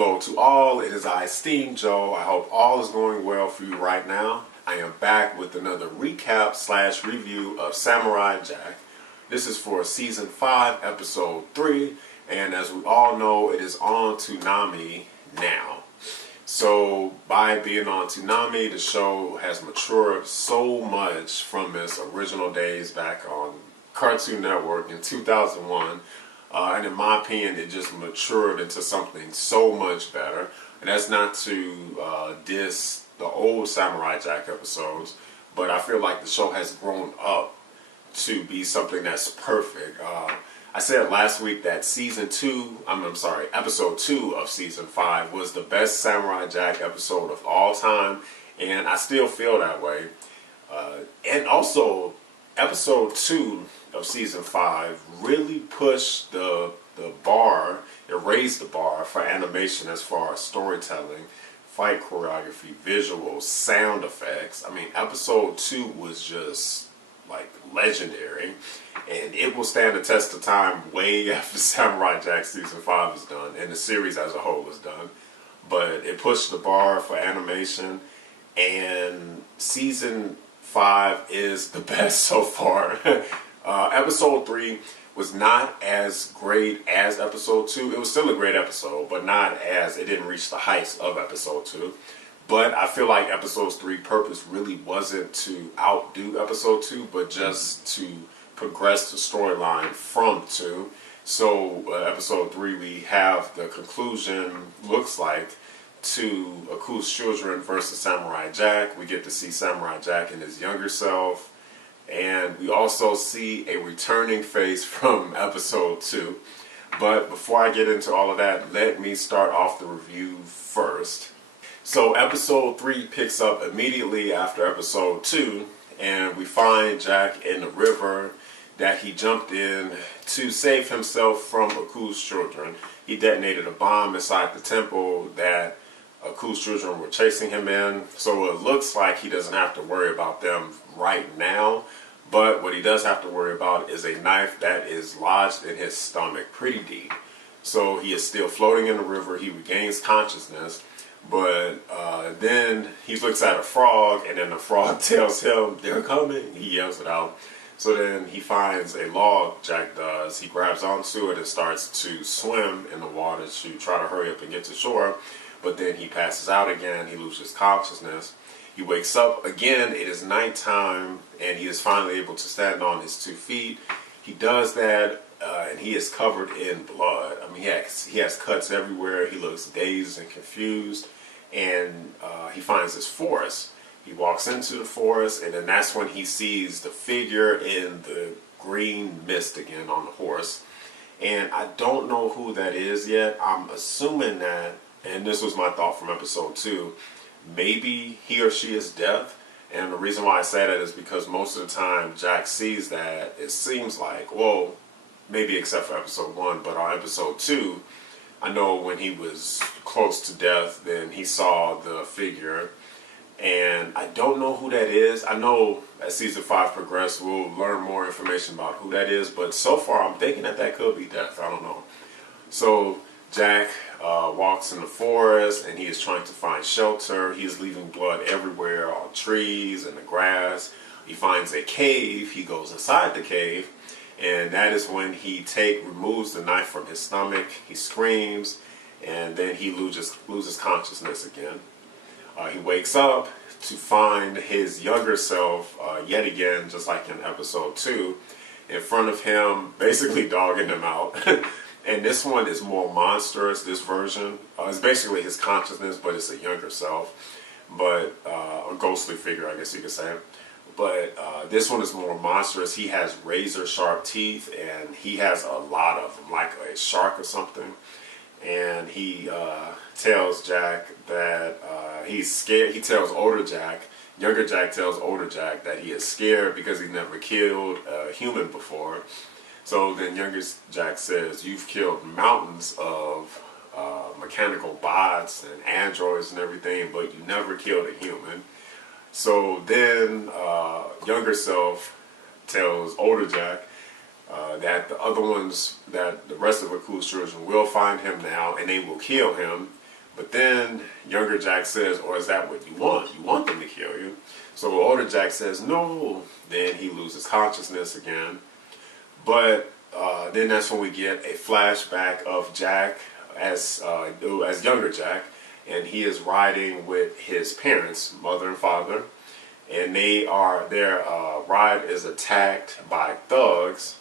Hello to all, it is I, Steam Joe. I hope all is going well for you right now. I am back with another recap / review of Samurai Jack. This is for Season 5, Episode 3, and as we all know, it is on Toonami now. So, by being on Toonami, the show has matured so much from its original days back on Cartoon Network in 2001. And in my opinion, it just matured into something so much better. And that's not to diss the old Samurai Jack episodes, but I feel like the show has grown up to be something that's perfect. I said last week that episode 2 of Season 5 was the best Samurai Jack episode of all time, and I still feel that way. And also, episode 2 of Season 5 really pushed the bar, it raised the bar for animation as far as storytelling, fight choreography, visuals, sound effects. I mean, episode 2 was just like legendary, and it will stand the test of time way after Samurai Jack Season 5 is done and the series as a whole is done. But it pushed the bar for animation, and Season 5 is the best so far. Episode 3 was not as great as episode 2. It was still a great episode, but it didn't reach the heights of episode 2. But I feel like episode 3's purpose really wasn't to outdo episode 2, but just to progress the storyline from 2. So episode 3, we have the conclusion, looks like, to Aku's children versus Samurai Jack. We get to see Samurai Jack in his younger self. And we also see a returning face from episode 2. But before I get into all of that, let me start off the review first. So episode 3 picks up immediately after episode 2, and we find Jack in the river that he jumped in to save himself from Aku's children. He detonated a bomb inside the temple that Aku's children were chasing him in, so it looks like he doesn't have to worry about them right now. But what he does have to worry about is a knife that is lodged in his stomach pretty deep. So he is still floating in the river. He regains consciousness, but then he looks at a frog, and then the frog tells him, "They're coming." He yells it out. So then he finds a log, Jack does. He grabs onto it and starts to swim in the water to try to hurry up and get to shore. But then he passes out again. He loses consciousness. He wakes up again. It is nighttime, and he is finally able to stand on his 2 feet. He does that, and he is covered in blood. I mean, he has cuts everywhere. He looks dazed and confused, and he finds this forest. He walks into the forest, and then that's when he sees the figure in the green mist again on the horse. And I don't know who that is yet. I'm assuming that, and this was my thought from episode 2, maybe he or she is Death. And the reason why I say that is because most of the time Jack sees that, it seems like, well, maybe except for episode 1, but on episode 2, I know when he was close to death, then he saw the figure. And I don't know who that is. I know as Season 5 progresses, we'll learn more information about who that is. But so far, I'm thinking that could be Death. I don't know. So Jack walks in the forest, and he is trying to find shelter. He is leaving blood everywhere on trees and the grass. He finds a cave. He goes inside the cave, and that is when he removes the knife from his stomach. He screams, and then he loses consciousness again. He wakes up to find his younger self yet again, just like in episode 2, in front of him, basically dogging him out. And this one is more monstrous, this version. It's basically his consciousness, but it's a younger self. But a ghostly figure, I guess you could say. But this one is more monstrous. He has razor sharp teeth, and he has a lot of them, like a shark or something. And he tells Jack that he's scared. He tells younger Jack tells older Jack that he is scared because he never killed a human before. So then younger Jack says, "You've killed mountains of mechanical bots and androids and everything, but you never killed a human." So then younger self tells older Jack that the rest of Aku's children will find him now, and they will kill him. But then younger Jack says, or is that what you want? You want them to kill you. So older Jack says, no. Then he loses consciousness again. But then that's when we get a flashback of Jack as younger Jack. And he is riding with his parents, mother and father. And their ride is attacked by thugs.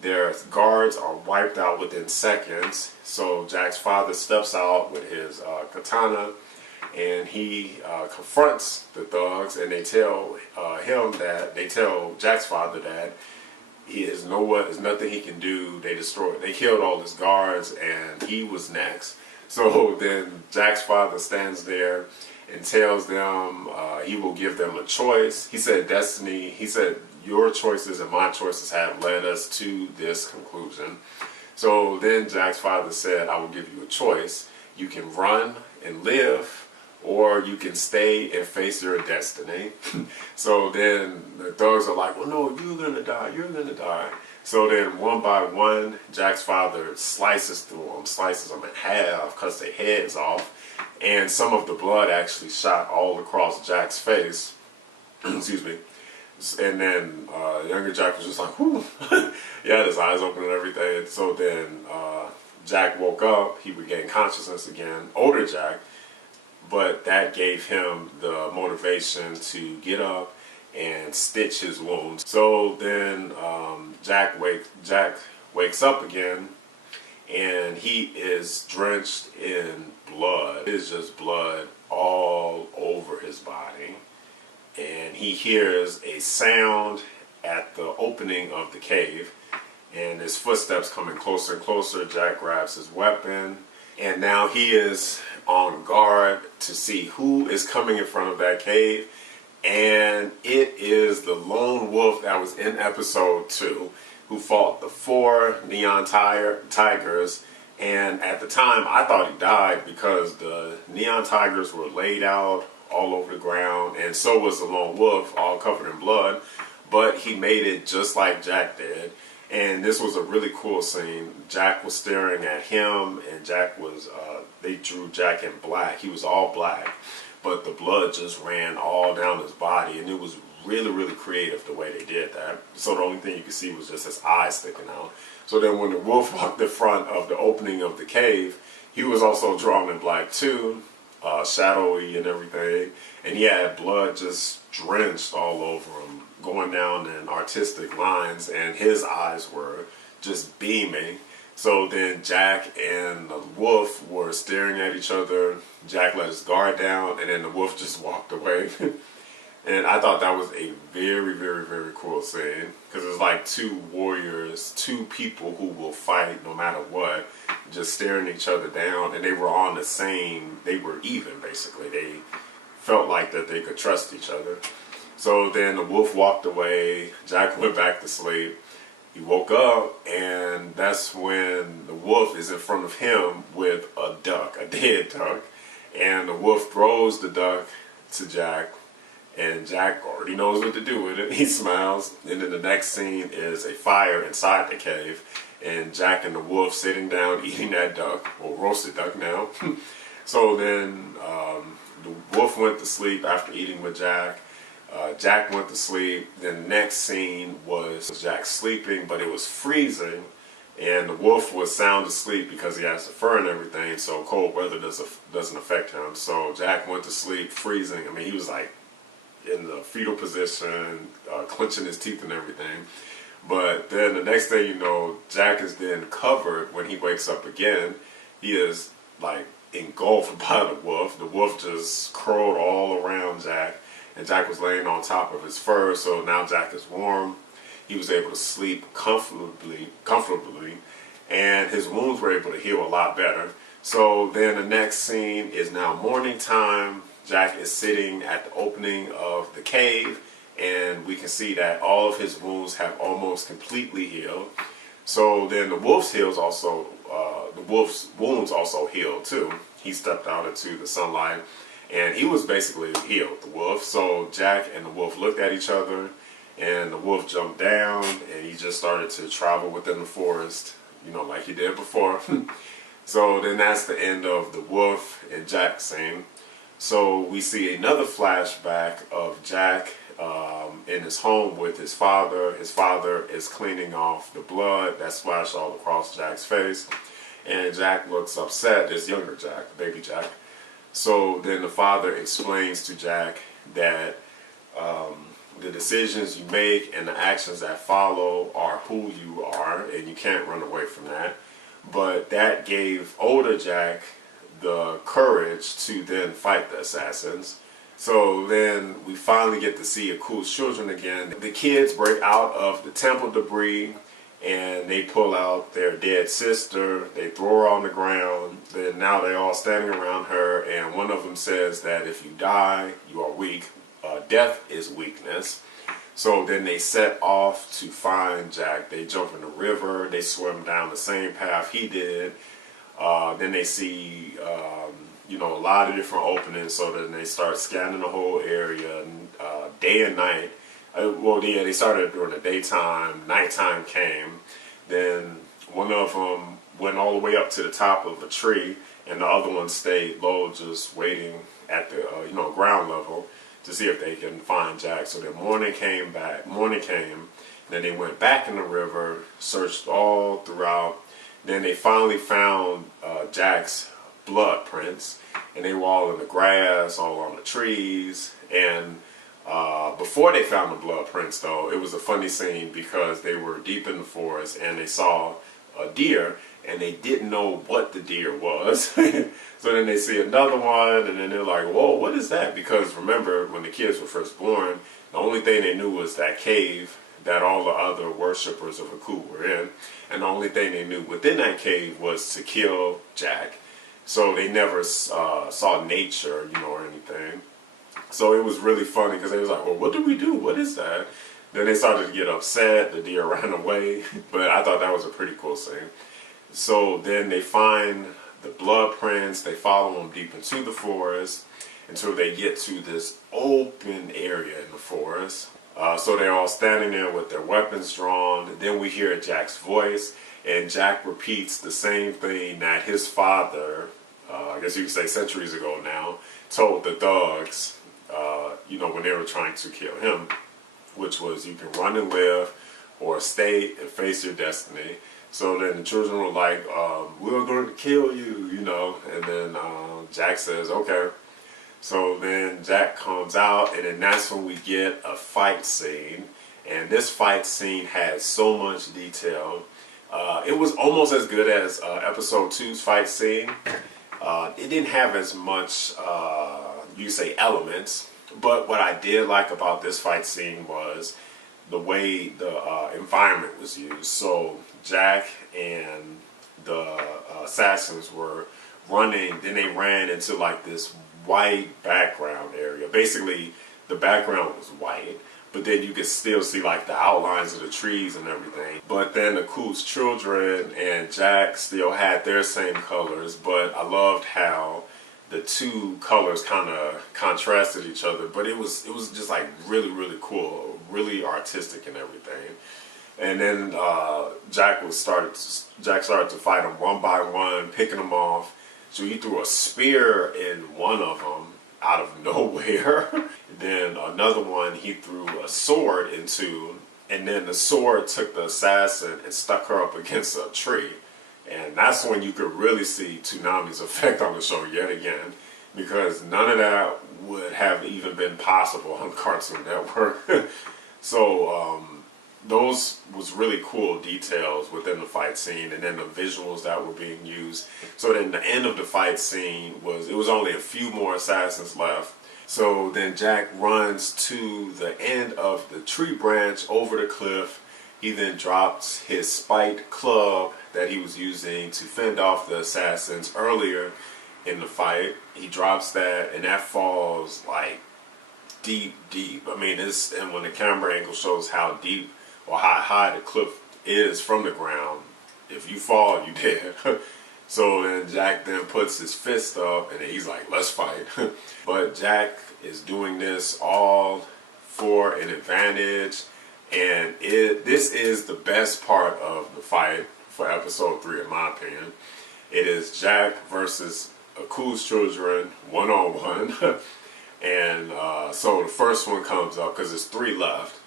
Their guards are wiped out within seconds. So Jack's father steps out with his katana, and he confronts the thugs, and they tell Jack's father that there's nothing he can do. They killed all his guards, and he was next. So then Jack's father stands there and tells them he will give them a choice. He said, your choices and my choices have led us to this conclusion. So then Jack's father said, I will give you a choice. You can run and live, or you can stay and face your destiny. So then the thugs are like, well, no, you're going to die. So then one by one, Jack's father slices them in half, cuts their heads off, and some of the blood actually shot all across Jack's face. Excuse me. And then younger Jack was just like, whew. He had his eyes open and everything. So then Jack woke up. He regained consciousness again. Older Jack. But that gave him the motivation to get up and stitch his wounds. So then Jack wakes up again, and he is drenched in blood. It is just blood all over his body. And he hears a sound at the opening of the cave, and his footsteps coming closer and closer. Jack grabs his weapon, and now he is on guard to see who is coming in front of that cave. And it is the lone wolf that was in episode 2, who fought the 4 neon tigers. And at the time, I thought he died because the neon tigers were laid out all over the ground, and so was the lone wolf, all covered in blood. But he made it just like Jack did. And this was a really cool scene. Jack was staring at him, and they drew Jack in black. He was all black, but the blood just ran all down his body, and it was really, really creative the way they did that. So the only thing you could see was just his eyes sticking out. So then when the wolf walked in front of the opening of the cave, he was also drawn in black too, shadowy and everything, and he had blood just drenched all over him, going down in artistic lines, and his eyes were just beaming. So then Jack and the wolf were staring at each other. Jack let his guard down, and then the wolf just walked away. And I thought that was a very, very, very cool scene, because it's like 2 warriors, 2 people who will fight no matter what, just staring each other down, and they were even basically. They felt like that they could trust each other. So then the wolf walked away. Jack went back to sleep. He woke up, and that's when the wolf is in front of him with a duck, a dead duck. And the wolf throws the duck to Jack, and Jack already knows what to do with it. He smiles, and then the next scene is a fire inside the cave, and Jack and the wolf sitting down eating that duck, or roasted duck now. So then the wolf went to sleep after eating with Jack. Jack went to sleep. Then the next scene was Jack sleeping, but it was freezing, and the wolf was sound asleep because he has the fur and everything, so cold weather doesn't affect him. So Jack went to sleep freezing. I mean, he was like in the fetal position, clenching his teeth and everything. But then the next thing you know, Jack is then covered. When he wakes up again, he is like engulfed by the wolf. The wolf just curled all around Jack, and Jack was laying on top of his fur, so now Jack is warm. He was able to sleep comfortably, and his wounds were able to heal a lot better. So then the next scene is now morning time. Jack is sitting at the opening of the cave, and we can see that all of his wounds have almost completely healed. So then the wolf's wounds also healed too. He stepped out into the sunlight, and he was basically healed, the wolf. So Jack and the wolf looked at each other, and the wolf jumped down, and he just started to travel within the forest, like he did before. So then that's the end of the Wolf and Jack scene. So we see another flashback of Jack in his home with his father. His father is cleaning off the blood that splashed all across Jack's face. And Jack looks upset, this younger Jack, baby Jack. So then the father explains to Jack that the decisions you make and the actions that follow are who you are, and you can't run away from that. But that gave older Jack the courage to then fight the assassins. So then we finally get to see Aku's children again. The kids break out of the temple debris and they pull out their dead sister. They throw her on the ground. Then now they're all standing around her, and one of them says that if you die, you are weak. Death is weakness. So then they set off to find Jack. They jump in the river. They swim down the same path he did. Then they see, a lot of different openings. So then they start scanning the whole area, day and night. They started during the daytime. Nighttime came. Then one of them went all the way up to the top of a tree, and the other one stayed low, just waiting at the ground level to see if they can find Jack. So then morning came. Then they went back in the river, searched all throughout. Then they finally found Jack's blood prints, and they were all in the grass, all on the trees. And before they found the blood prints, though, it was a funny scene because they were deep in the forest and they saw a deer, and they didn't know what the deer was. So then they see another one, and then they're like, whoa, what is that? Because remember, when the kids were first born, the only thing they knew was that cave that all the other worshippers of Aku were in. And the only thing they knew within that cave was to kill Jack. So they never saw nature, or anything. So it was really funny because they was like, well, what do we do? What is that? Then they started to get upset. The deer ran away. But I thought that was a pretty cool scene. So then they find the blood prints. They follow them deep into the forest until they get to this open area in the forest. So they're all standing there with their weapons drawn. And then we hear Jack's voice, and Jack repeats the same thing that his father, I guess you could say centuries ago now, told the thugs, when they were trying to kill him, which was, you can run and live or stay and face your destiny. So then the children were like, we're going to kill you, and then Jack says, okay. So then Jack comes out, and then that's when we get a fight scene. And this fight scene had so much detail. It was almost as good as episode 2's fight scene. It didn't have as much, elements. But what I did like about this fight scene was the way the environment was used. So Jack and the assassins were running, then they ran into like this white background area. Basically, the background was white, but then you could still see like the outlines of the trees and everything. But then Aku's children and Jack still had their same colors, but I loved how the two colors kind of contrasted each other. But it was just like really, really cool, really artistic and everything. And then Jack started to fight them one by one, picking them off. So he threw a spear in one of them out of nowhere. Then another one he threw a sword into, and then the sword took the assassin and stuck her up against a tree. And that's when you could really see Toonami's effect on the show yet again, because none of that would have even been possible on Cartoon Network. So those was really cool details within the fight scene, and then the visuals that were being used. So then the end of the fight scene was only a few more assassins left. So then Jack runs to the end of the tree branch over the cliff. He then drops his spiked club that he was using to fend off the assassins earlier in the fight. He drops that, and that falls like deep. I mean, and when the camera angle shows how deep or how high the cliff is from the ground, if you fall, you dead. So then Jack then puts his fist up, and he's like, let's fight. But Jack is doing this all for an advantage, and this is the best part of the fight for episode 3, in my opinion. It is Jack versus Aku's children, one-on-one. And so the first one comes up, because there's 3 left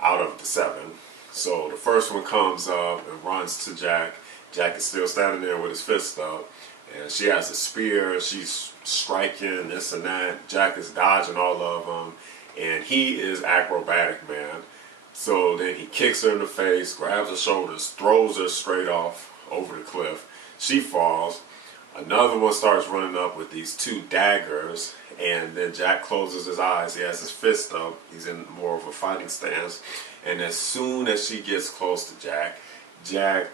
out of the 7. So the first one comes up and runs to Jack. Jack is still standing there with his fist up. And she has a spear. She's striking this and that. Jack is dodging all of them. And he is acrobatic, man. So then he kicks her in the face, grabs her shoulders, throws her straight off over the cliff. She falls. Another one starts running up with these 2 daggers, and then Jack closes his eyes. He has his fist up. He's in more of a fighting stance. And as soon as she gets close to Jack, Jack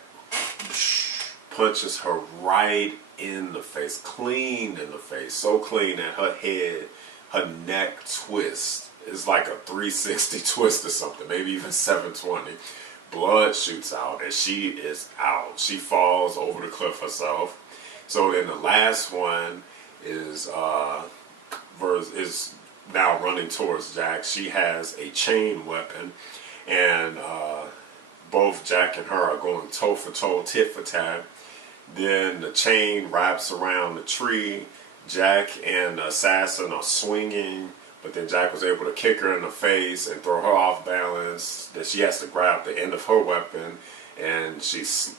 punches her right in the face, clean in the face, so clean that her head, her neck twists. It's like a 360 twist or something, maybe even 720. Blood shoots out, and she is out. She falls over the cliff herself. So then the last one is now running towards Jack. She has a chain weapon, and both Jack and her are going toe for toe, tit for tat. Then the chain wraps around the tree. Jack and the assassin are swinging, but then Jack was able to kick her in the face and throw her off balance. Then she has to grab the end of her weapon, and she's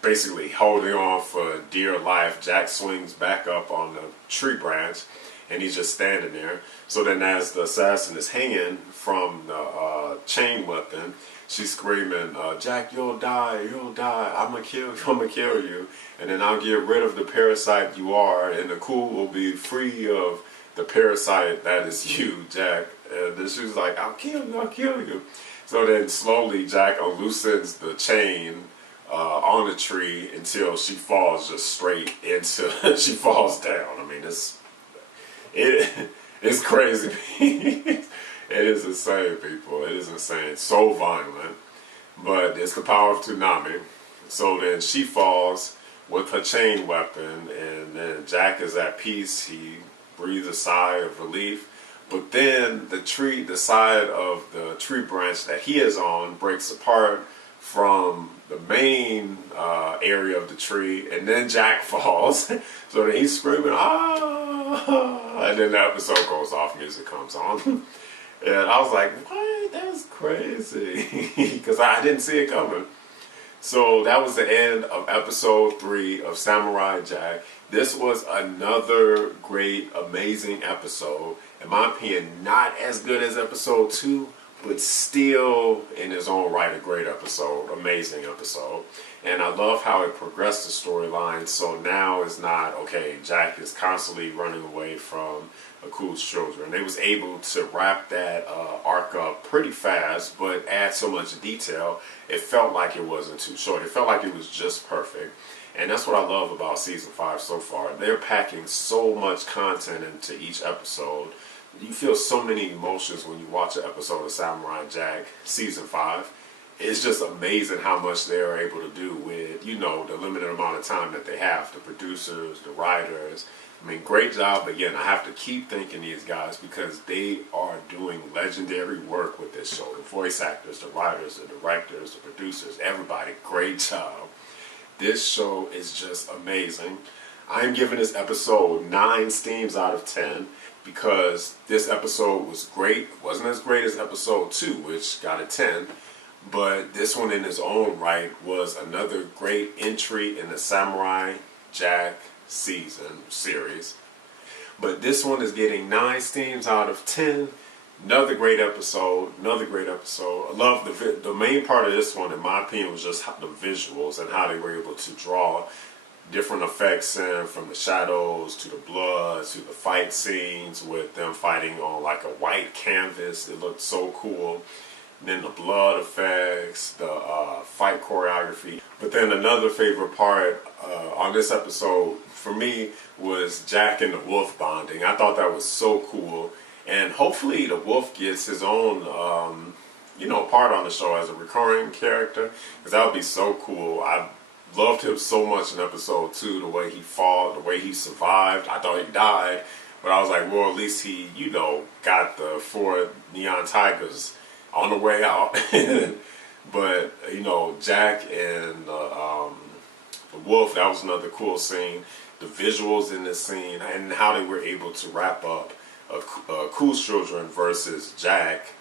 basically holding on for dear life. Jack swings back up on the tree branch, and he's just standing there. So then as the assassin is hanging from the chain weapon, she's screaming, Jack, you'll die, I'm gonna kill you. And then I'll get rid of the parasite you are, and the Aku will be free of the parasite that is you, Jack. And then she was like, I'll kill you. So then slowly Jack loosens the chain on the tree until she falls just straight into, she falls down. I mean, it's crazy. It is insane, people. It is insane. So violent. But it's the power of Toonami. So then she falls with her chain weapon, and then Jack is at peace. He breathes a sigh of relief. But then the side of the tree branch that he is on breaks apart from the main area of the tree, and then Jack falls. So then he's screaming, ah! And then the episode goes off, music comes on. And I was like, what? That's crazy. Because I didn't see it coming. So that was the end of episode 3 of Samurai Jack. This was another great, amazing episode. In my opinion, not as good as episode 2, but still in its own right a great episode, amazing episode. And I love how it progressed the storyline. So now it's not, okay, Jack is constantly running away from Aku's children. They was able to wrap that arc up pretty fast, but add so much detail, it felt like it wasn't too short. It felt like it was just perfect. And that's what I love about season 5 so far. They're packing so much content into each episode. You feel so many emotions when you watch an episode of Samurai Jack season 5. It's just amazing how much they're able to do with, the limited amount of time that they have. The producers, the writers. I mean, great job. Again, I have to keep thanking these guys because they are doing legendary work with this show. The voice actors, the writers, the directors, the producers, everybody. Great job. This show is just amazing. I am giving this episode 9 steams out of 10 because this episode was great. It wasn't as great as episode 2, which got a 10. But this one in its own right was another great entry in the Samurai Jack series. But this one is getting 9 steams out of 10. Another great episode. I love the main part of this one, in my opinion, was just the visuals and how they were able to draw different effects in, from the shadows to the blood to the fight scenes with them fighting on like a white canvas. It looked so cool. And then the blood effects, the fight choreography. But then another favorite part on this episode for me was Jack and the wolf bonding. I thought that was so cool. And hopefully the wolf gets his own, part on the show as a recurring character. Because that would be so cool. I loved him so much in episode 2. The way he fought, the way he survived. I thought he died. But I was like, well, at least he, got the 4 neon tigers on the way out. But, Jack and the wolf, that was another cool scene. The visuals in this scene and how they were able to wrap up Cool's Children versus Jack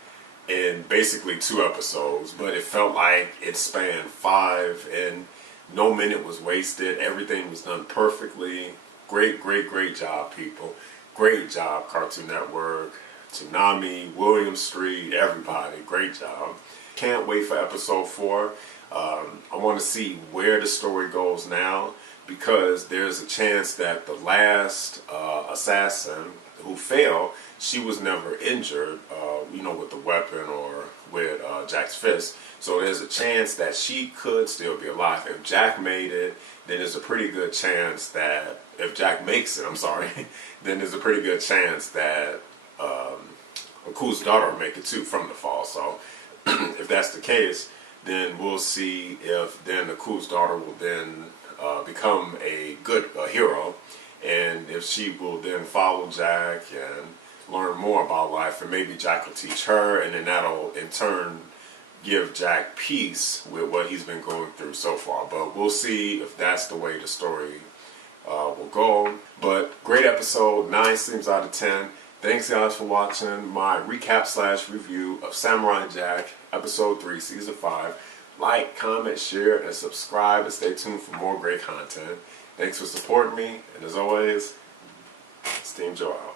in basically 2 episodes, but it felt like it spanned 5 and no minute was wasted. Everything was done perfectly. Great job, people. Great job, Cartoon Network, Toonami, William Street, everybody. Great job. Can't wait for episode 4. I want to see where the story goes now, because there's a chance that the last assassin who failed, she was never injured, with the weapon or with Jack's fist. So there's a chance that she could still be alive. If Jack made it, then there's a pretty good chance that, if Jack makes it, I'm sorry, then there's a pretty good chance that Aku's daughter will make it too from the fall. So if that's the case, then we'll see if then Aku's daughter will then become a hero, and if she will then follow Jack and learn more about life, and maybe Jack will teach her, and then that'll in turn give Jack peace with what he's been going through so far. But we'll see if that's the way the story will go. But great episode, 9 streams out of 10. Thanks guys for watching my recap/review of Samurai Jack episode 3 season 5. Like, comment, share, and subscribe, and stay tuned for more great content. Thanks for supporting me, and as always, Steam Joe out.